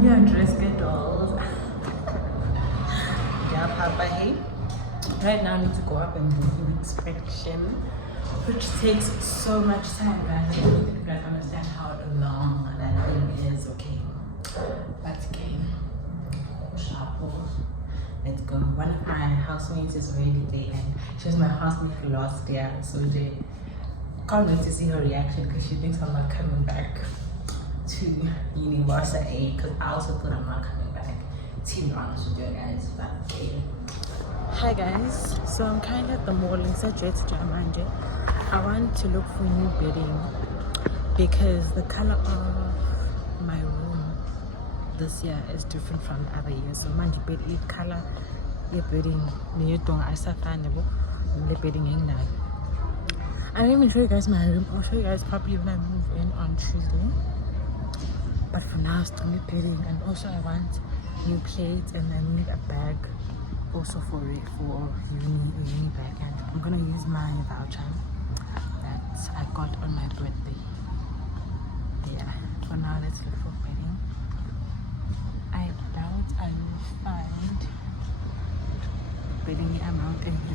Yeah, dress get dolls. Yeah, Papa, hey. Right now I need to go up and do an inspection, which takes so much time, guys. I don't think you guys understand how long that thing is, okay? But okay. Let's go. One of my housemates is already there, and she was my housemate last year, so they can't wait to see her reaction because she thinks I'm not coming back to University, because I also thought I'm not coming back, to be honest with you guys. But okay. Hi guys, so I'm kind of at the mall in Jamanje. I want to look for new bedding because the color of my room this year is different from the other years. So manje bed eat color your bedding you don't I the bedding in now. I didn't even show you guys my room. I'll show you guys probably when I move in on Tuesday. But for now, still new bedding, and also I want new plates, and I need a bag also for uni bag, and I'm gonna use my voucher that I got on my birthday. Yeah. For now, let's look for bedding. I doubt I will find bedding amount in the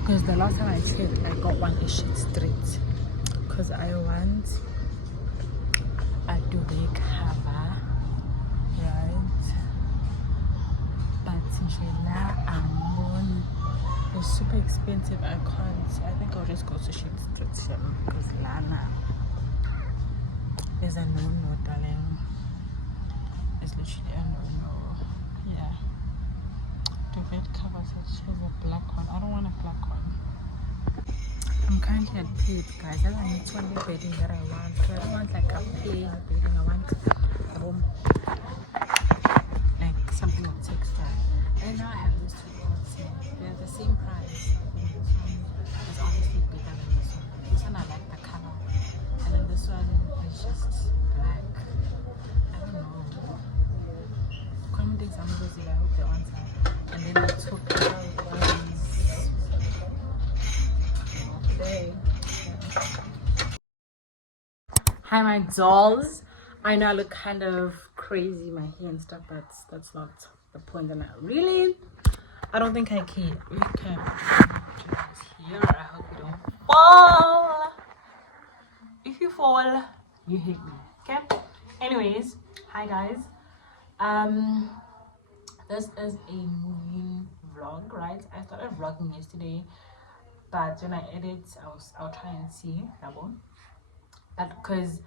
because the last time I checked, I got one issued straight. Because I want a duvet cover, right? But inshallah, it's super expensive. I can't. I think I'll just go to sheet straight because Lana is a no, darling. It's literally a no. Yeah. Duvet cover, so she has a black one. I don't want a black one. I'm currently at Capcut, guys. I don't need 20 bedding that I want. So I don't want like a plain bedding. I want like something with texture. And now I have these two quotes here. They're the same price. This one is obviously bigger than this one. This one I like the color. And then this one is just black. I don't know. Commenting some of those, I hope they answer. And then the two color ones. Okay. Hi my dolls. I know I look kind of crazy, my hair and stuff, but that's not the point. And I don't think I can. We can here. I hope you don't fall. If you fall, you hit me. Okay. Anyways, hi guys. This is a moving vlog, right? I started vlogging yesterday, but when I edit, I'll try and see double. But because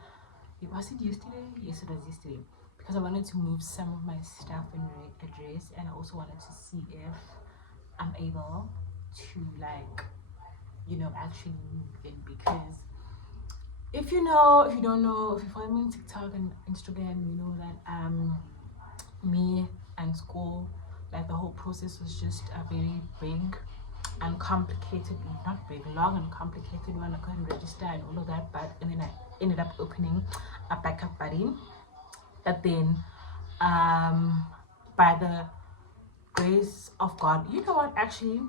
was it yesterday? Yes, it was yesterday. Because I wanted to move some of my stuff in address, and I also wanted to see if I'm able to actually move in. Because if you don't know, if you follow me on TikTok and Instagram, you know that me and school, like the whole process was just a very big and complicated, not big, long and complicated one. I couldn't register and all of that, but and then I ended up opening a backup buddy. But then by the grace of God, you know what, actually,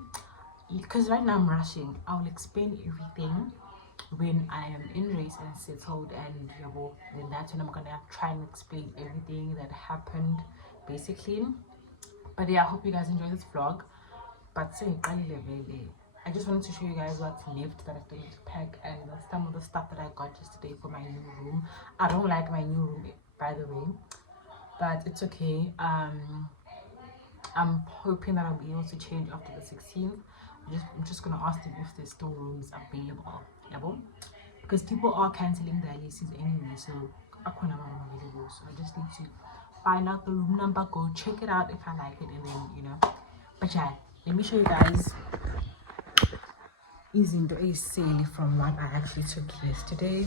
because right now I'm rushing, I will explain everything when I am in race and settled, and then that's when I'm gonna try and explain everything that happened basically. But yeah, I hope you guys enjoy this vlog. But say I just wanted to show you guys what's left that I still need to pack, and some of the stuff that I got yesterday for my new room. I don't like my new room, by the way, but it's okay. I'm hoping that I'll be able to change after the 16th. I'm just gonna ask them if there's still rooms available, because people are canceling their leases anyway, so I just need to find out the room number, go check it out if I like it, and then but yeah, let me show you guys izinto ezisele from what I actually took yesterday.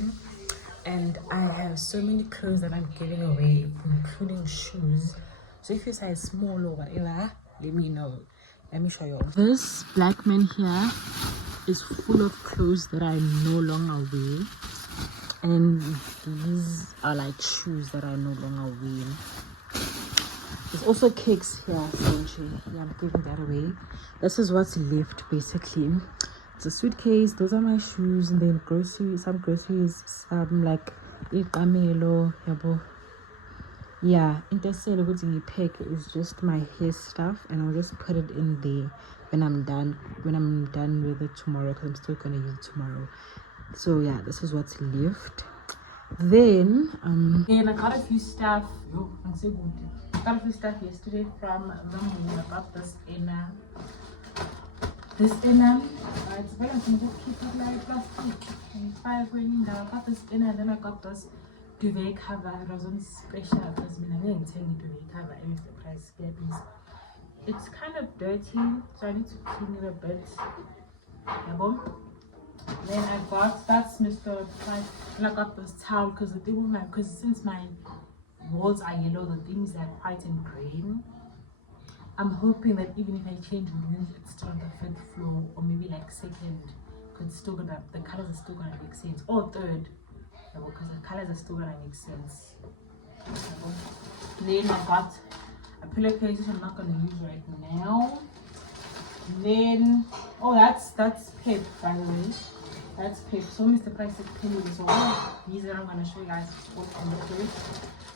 And I have so many clothes that I'm giving away, including shoes. So if you size small or whatever, let me know. Let me show you. This black man here is full of clothes that I no longer wear, and these are like shoes that I no longer wear. There's also cakes here, essentially. Yeah, I'm giving that away. This is what's left, basically. It's a suitcase. Those are my shoes, and then some groceries, some like iqamelo, yabo. Yeah, intercell pick is just my hair stuff, and I'll just put it in there when I'm done with it tomorrow, because I'm still gonna use it tomorrow. So yeah, this is what's left. Then I got a few stuff. I'm so good. I got a few stuff yesterday from the mall. I got this inner. It's very I can just keep it like plastic. And 5 really now. I got this inner, and then I got this duvet cover. It was on special because I didn't tell you duvet cover and the price babies. It's kind of dirty, so I need to clean it a bit. Then I got that's Mr. Price, and I got this towel because the thing with because since my walls are yellow, the things are white and green. I'm hoping that even if I change rooms, it's still on the 5th floor or maybe like 2nd, because it's still gonna the colors are still gonna make sense. Or 3rd, because the colors are still gonna make sense. Then I got a pillowcase which I'm not gonna use right now. Then that's Pip, by the way. That's Pip. So Mr. Price is penny. So these are I'm gonna show you guys what I look with.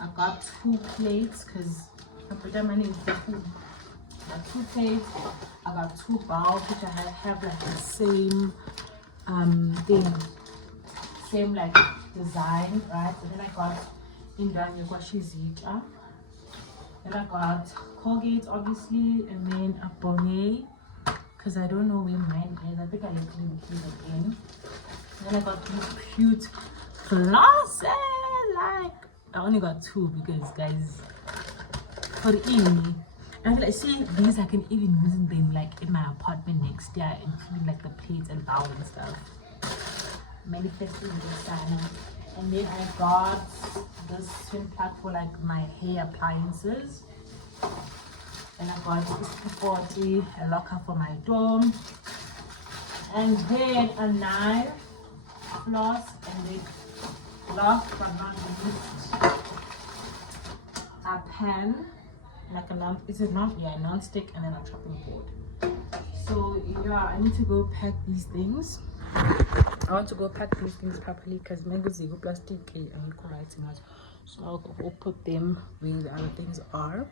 I got 2 plates because I put them in the food. I got 2 plates. I got 2 bowls which I have like the same thing, same like design, right? And then I got in that you got shizita. Then I got Colgate obviously, and then a bonnet because I don't know where mine is. I think I left it in. Then I got these cute glasses. Like I only got 2 because guys, for the evening. I feel like see these I can even use them like in my apartment next year, including like the plates and bowls and stuff. Manifesting this time. And then I got this twin plug for like my hair appliances. And I got this 40, a locker for my dorm. And then a knife, floss, and then last but not least, a pan, like a non-stick, and then a chopping board. So yeah, I need to go pack these things. I want to go pack these things properly because mangoes are plastic and writing out. So I'll go put them where the other things are.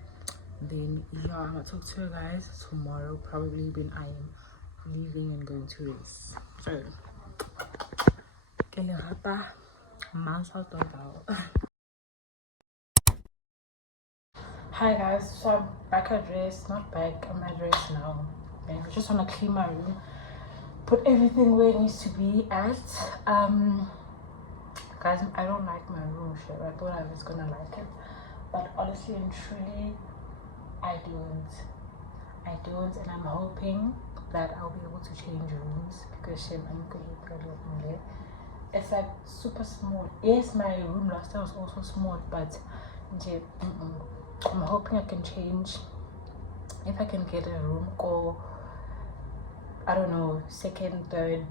Then yeah, I'm gonna talk to you guys tomorrow, probably when I am leaving and going to race. So hi guys, so I'm back at race, not back, I'm at race now. And I just want to clean my room, put everything where it needs to be at. Guys, I don't like my room shit. I thought I was gonna like it, but honestly and truly I don't, and I'm hoping that I'll be able to change rooms because it's like super small. Yes, my room last time was also small, but I'm hoping I can change. If I can get a room or I don't know, 2nd, 3rd,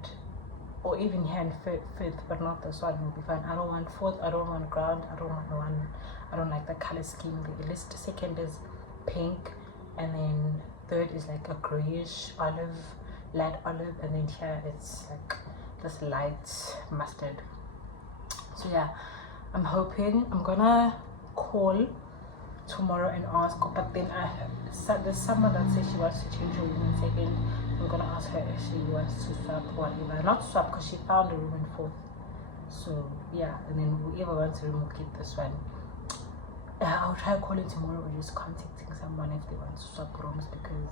or even here in 5th, but not this one will be fine. I don't want 4th, I don't want ground, I don't want one. I don't like the color scheme. The list 2nd is pink, and then 3rd is like a grayish olive, light olive, and then here it's like this light mustard. So yeah, I'm hoping. I'm gonna call tomorrow and ask, but then there's someone that says she wants to change her room in 2nd. I'm gonna ask her if she wants to swap or whatever. Not swap because she found a room in 4th. So yeah, and then whoever wants a room will keep this one. I'll try calling tomorrow or just contacting someone if they want to swap rooms, because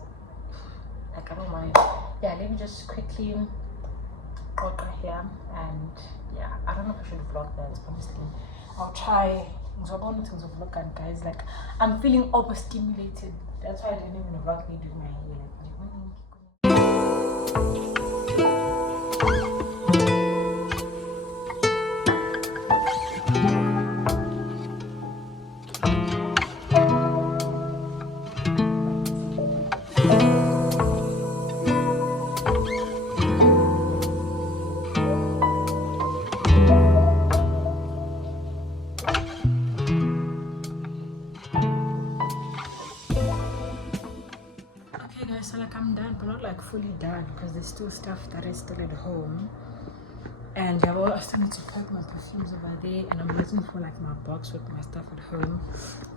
like I don't mind. Yeah, let me just quickly order here, and yeah, I don't know if I should vlog that honestly. I'll try. Vlog, and guys, like I'm feeling overstimulated. That's why I didn't even vlog me doing my hair. So like I'm done, but not like fully done because there's still stuff that is still at home. And yeah, well, I still need to pack my perfumes over there, and I'm waiting for like my box with my stuff at home.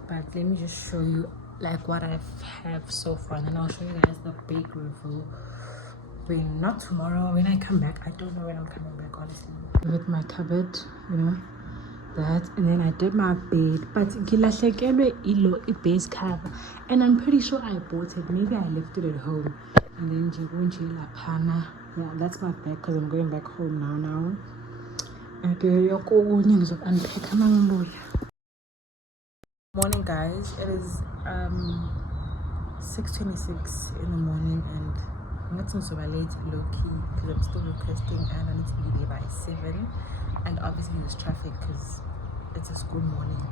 But let me just show you like what I have so far, and then I'll show you guys the big reveal when, not tomorrow, when I come back. I don't know when I'm coming back, honestly. With my cupboard, you know, that, and then I did my bed, but a base cover, and I'm pretty sure I bought it. Maybe I left it at home, and then yeah, that's my bag because I'm going back home now. Morning, guys. It is 6:26 in the morning, and I'm not so late, low key, because I'm still requesting, and I need to be there by 7. And obviously there's traffic because it's a school morning.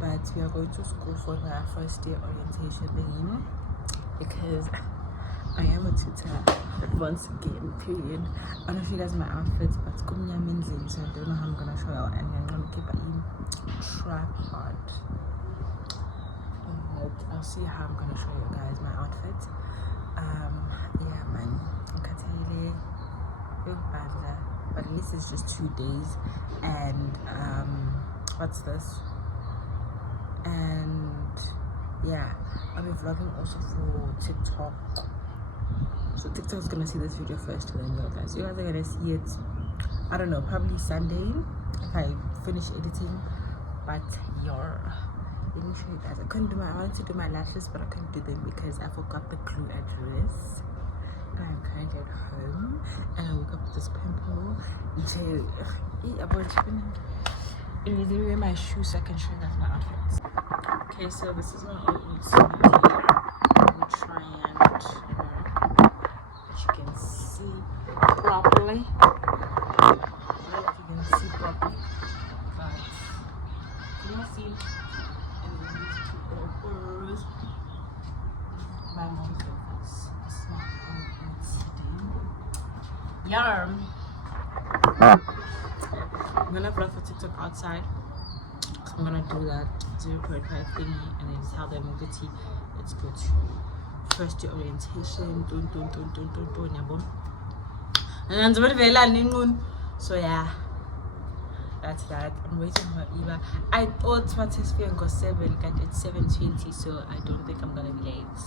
But we are going to school for the first day orientation thing, you know, because I am a tutor once again, period. I don't know if you guys my outfits, but so I don't know how I'm gonna show you, and I'm gonna keep it in tripod. But I'll see how I'm gonna show you guys my outfit. Yeah, man, but this is just 2 days, and what's this? And yeah, I'll be vlogging also for TikTok. So TikTok is gonna see this video first, and then you guys are gonna see it, I don't know, probably Sunday if I finish editing. But let me show you guys. I wanted to do my lashes, but I couldn't do them because I forgot the glue address. I'm currently at home, and I woke up with this pimple. I need to wear my shoes so I can show you guys my outfits. Okay, so this is my old suit. Let me try and you can see properly. I don't know if you can see properly, but can you see? And then these two offers. My mom's office. This is my old city. Yarm. I'm gonna vlog for TikTok outside. So I'm gonna do that 0.5 thingy, and then tell them let's go to first day orientation. So yeah, that's that. I'm waiting for Eva. I thought my test fee got 7, got at 7:20, so I don't think I'm gonna be late.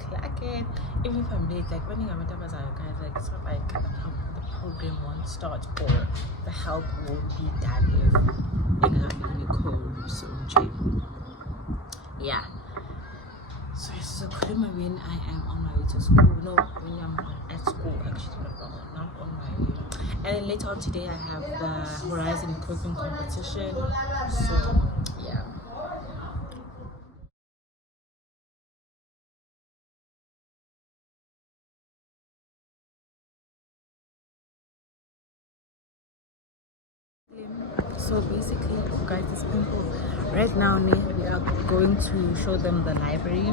Clack it. Even if I'm late, like when you have guys, like it's not like the program won't start or the help won't be done if you have Nicole. So yeah. So when I am on my way to school. No, when I'm at school, actually, not on my way. And then later on today, I have the Horizon cooking competition. So yeah. So basically, guys, this pimple right now, we are going to show them the library.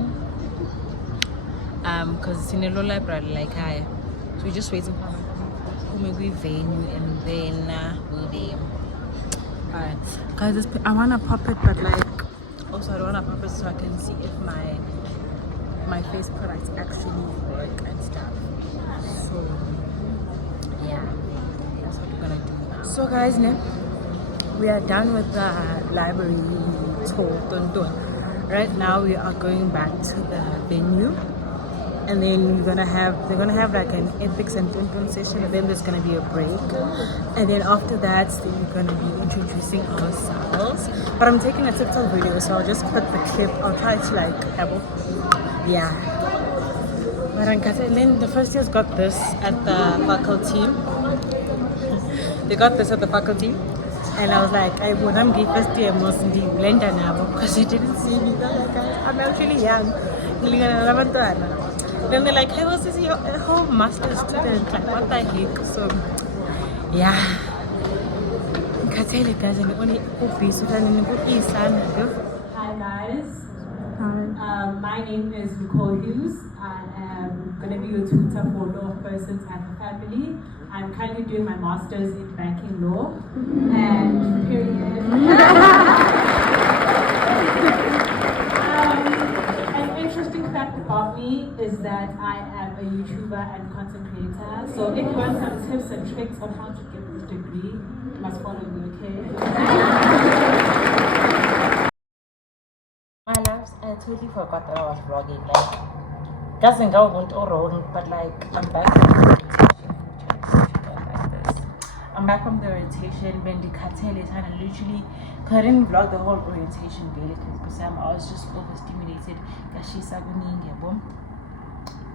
Because it's in a low library, like so we're just waiting for maybe venue, and then we'll be. But guys, I wanna pop it, but like also I don't wanna pop it so I can see if my face products actually work and stuff. So yeah, that's what we're gonna do now. So guys, we are done with the library tour. Right now we are going back to the venue, and then they're gonna have like an epics and tum session, and then there's gonna be a break, and then after that we're gonna be introducing ourselves. But I'm taking a TikTok video, so I'll just put the clip. I'll try to like have yeah. And then the first year's got this at the faculty. They got this at the faculty. And I was like, I wouldn't be first year most in the blender now because you didn't see me. I'm actually young. Then they're like, hey, was this your whole master's student? Like, what the heck? So, yeah. Hi guys. Hi. My name is Nicole Hughes. I am going to be your tutor for law of persons and the family. I'm currently doing my master's in banking law. And period. An interesting fact about me me is that I am a YouTuber and content creator. So if you want some tips and tricks on how to get this degree, you must follow me, okay? My loves, I totally forgot that I was vlogging. Like, doesn't go on or wrong, but like, I'm back from the rotation. Like this. I'm back from the orientation. When the cartel is and I literally couldn't vlog the whole orientation really because I was just overstimulated.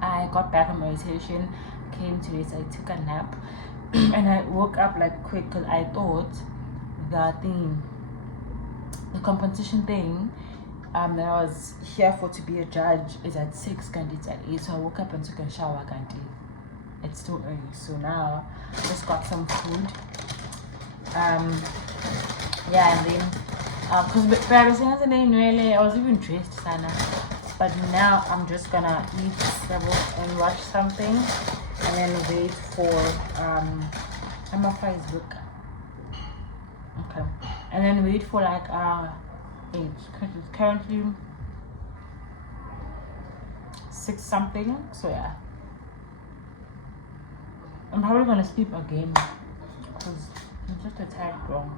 I got back from orientation, came to this, I took a nap, and I woke up like quick because I thought the competition thing that I was here for to be a judge is at 6 and it's at 8, so I woke up and took a shower. It's too early, so now I just got some food. Yeah, and then because I was even dressed sana, but now I'm just gonna eat and watch something and then wait for I'm a Facebook. Okay, and then wait for like it's currently 6 something, so yeah, I'm probably gonna sleep again because I'm just a tired girl.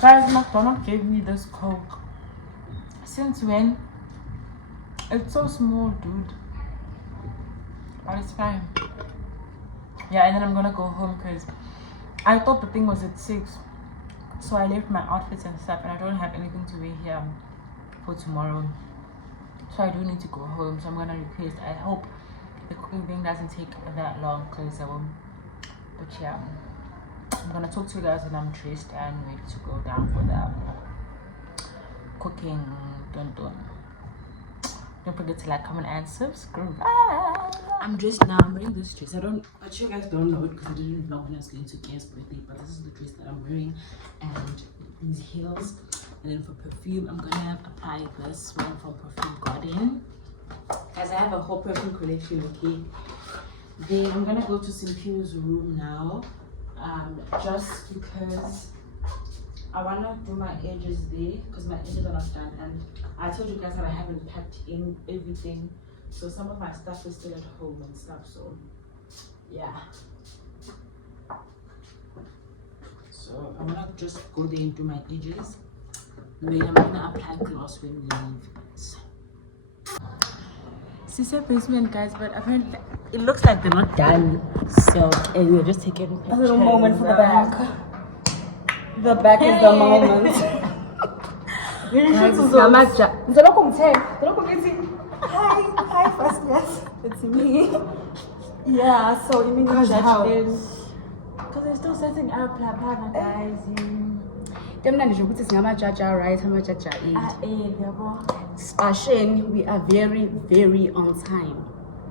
Guys, McDonald's gave me this Coke. Since when? It's so small, dude, but it's fine. Yeah, and then I'm gonna go home because I thought the thing was at 6, so I left my outfits and stuff, and I don't have anything to wear here for tomorrow, so I do need to go home. So I'm gonna request. I hope the cooking thing doesn't take that long because I won't. But yeah, I'm gonna talk to you guys when I'm dressed and ready to go down for the cooking. Don't forget to like, comment, and subscribe. I'm dressed now. I'm wearing this dress. But you guys don't know it because I didn't vlog when I was going to Kia's birthday. But this is the dress that I'm wearing, and these heels. And then for perfume, I'm gonna apply this one from Perfume Garden. Guys, I have a whole perfume collection. Okay. Then I'm gonna go to Simpiu's room now, just because I wanna do my edges there because my edges are not done, and I told you guys that I haven't packed in everything, so some of my stuff is still at home and stuff. So yeah, so I'm gonna just go there and do my edges, and then I'm gonna apply gloss when we leave. Sister basement, guys, but apparently it looks like they're not done, so we're just taking pictures. A little moment for the back. The back is the moment. Hi, first yes, it's me. Yeah, so you mean because they're still setting up, guys. Spashen, we are very, very on time.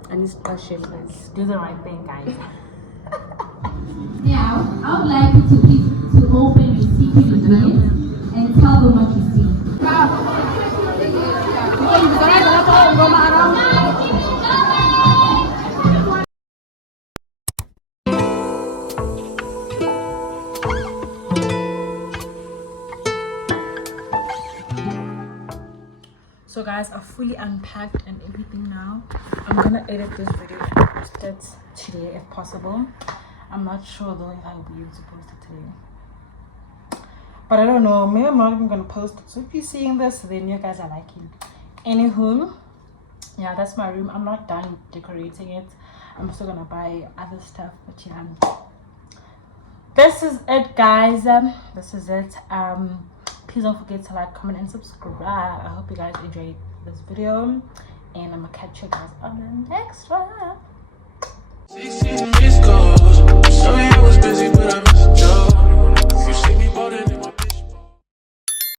And it's Spashen, let's do the right thing, guys. Now, I would like you to open your secret ingredient and tell them what you see. So guys, I've fully unpacked and everything now. I'm gonna edit this video and post it today if possible. I'm not sure though if I'll be able to post it today, but I don't know, maybe I'm not even gonna post it. So if you're seeing this, then you guys are liking. Anywho, yeah, that's my room. I'm not done decorating it. I'm still gonna buy other stuff, but yeah, this is it, guys. This is it. Please don't forget to like, comment, and subscribe. I hope you guys enjoyed this video, and I'm gonna catch you guys on the next one.